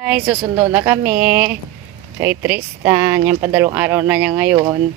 Ay, susundo na kami kay Tristan. Yan, padalong araw na niya ngayon.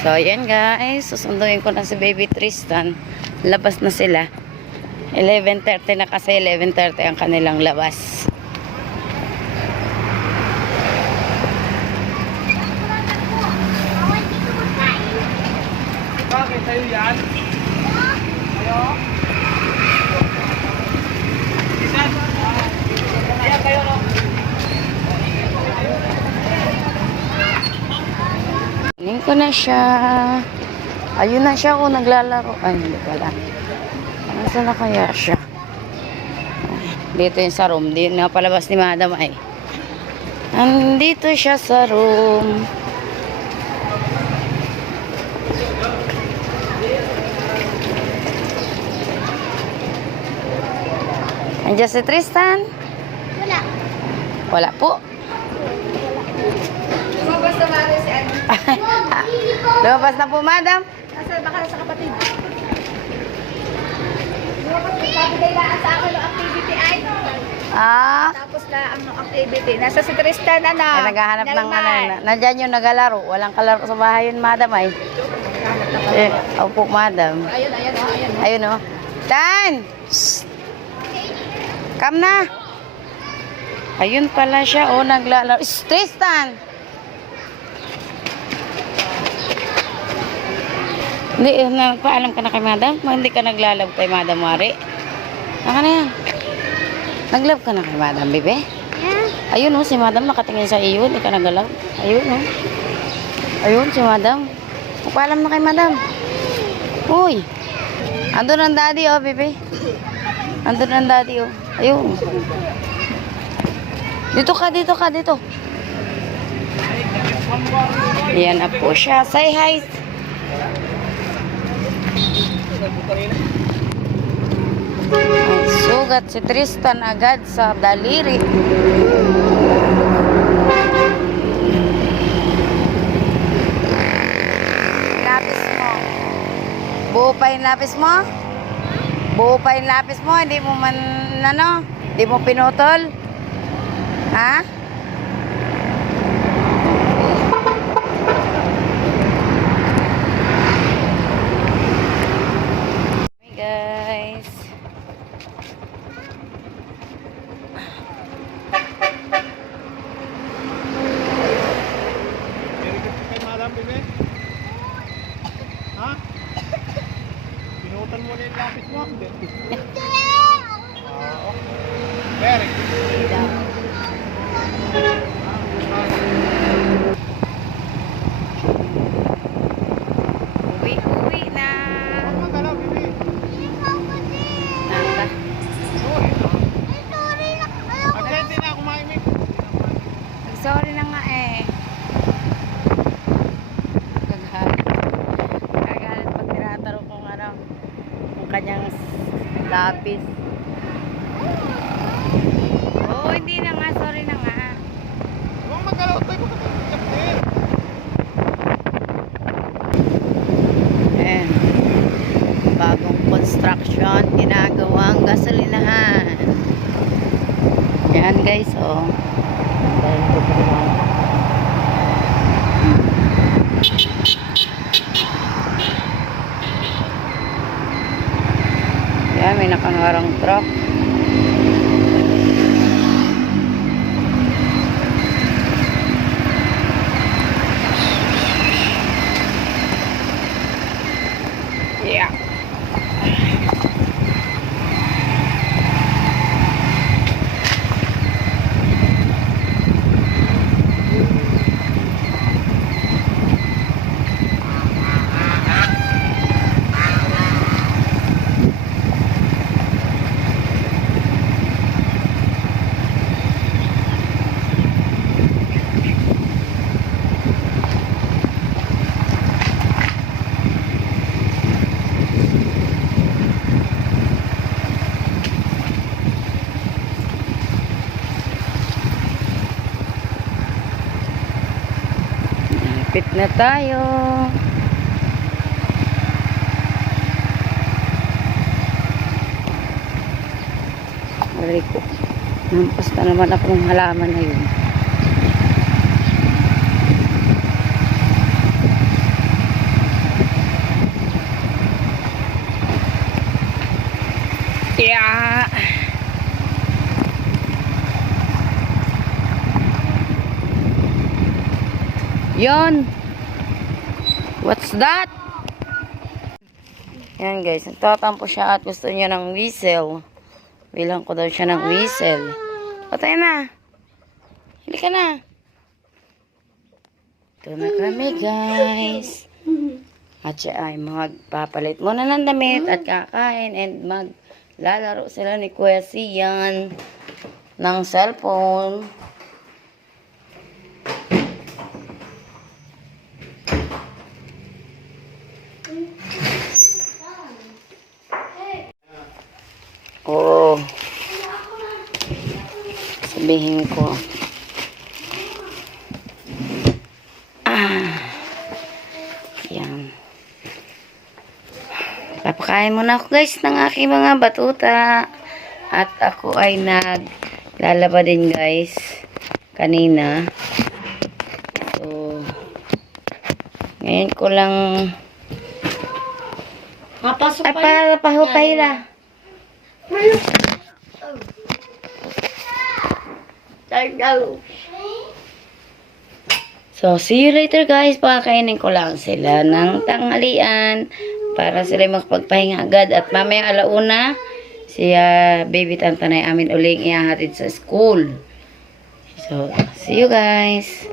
So, ayan guys. Susunduin ko na si Baby Tristan. Labas na sila. 11:30 na kasi. 11:30 ang kanilang labas. Bakit sa'yo yan? Ayo? Ayan kayo, no? Tingin ko na siya. Ayun na siya. Naglalaro. Ay, hindi pala. Nasaan na kaya siya? Dito yung sa room. Di na palabas ni Madam ay. Andito siya sa room. Andiyan si Tristan? Wala. Wala po. Lumabas na mali si Ano. Lumabas na po, Madam. Baka nasa kapatid. Lumabas na kabigaylaan sa akin ng activity ay. Tapos na ang activity. Nasa si Tristan na. Ay, naghahanap ng ano. Nandyan yung nagalaro. Walang kalaro sa bahay yun, Madam ay. Opo, Madam. Ayun, ayun, oh, ayun. Ayun o. Tan! Shh! Come na! Ayun pala siya. O, naglalaro. Shh! Tristan! Hindi, nagpaalam ka na kay Madam? Hindi ka naglalab kay Madam Wari? Naka na yan. Naglab ka na kay Madam, bebe? Yeah. Ayun o, si Madam nakatingin sa iyo. Hindi ka nagalab. Ayun o. Ayun, si Madam. Magpaalam na kay Madam. Uy! Andun ang daddy o, bebe. Andun ang daddy o. Ayun. Dito ka, dito ka, dito. Yan na po siya. Say hi. Ay, sugat si Tristan agad sa daliri. Lapis mo. Buo pa yung lapis mo? Buo pa yung lapis mo? Hindi mo man, ano? Hindi mo pinutol? Ha? Iwan mo na yung lapis mo. Very good. Uwi na. Magalaw, bibi. Naka. Agente na ako maimik. Sorry na nga eh. Gagalit. Gagalit pag tinatanong kung ano, kung kanyang lapis. Oo, hindi na nga. Sorry na nga. Huwag magalaw tayo. Magkakapit. Eh, bagong construction, ginagawang gasolinahan. Yan guys, oh. Dahil ko pa naman. Yan, may nakangarang truck. Yeah. Lapit na tayo. Aray ko. Nampas na naman akong halaman na yun. Yeah. Yon. What's that? Yan guys, nagtatampo siya at gusto niya ng whistle. Bilang ko daw siya ng whistle. Patay na. Hindi ka na. Ito na kami guys. At siya ay magpapalit muna ng damit at kakain and maglalaro sila ni Kuya Sian ng cellphone. Oo. Sabihin ko. Yan. Papakain muna ako guys ng aking mga batuta. At ako ay naglalaba din guys. Kanina. So, ngayon ko lang ay para pahupay la. So, see you later guys. Pakakainin ko lang sila ng tanghalian para sila makapagpahinga agad. At mamaya alauna, siya baby tantanay amin uling ihahatid sa school. So, see you guys.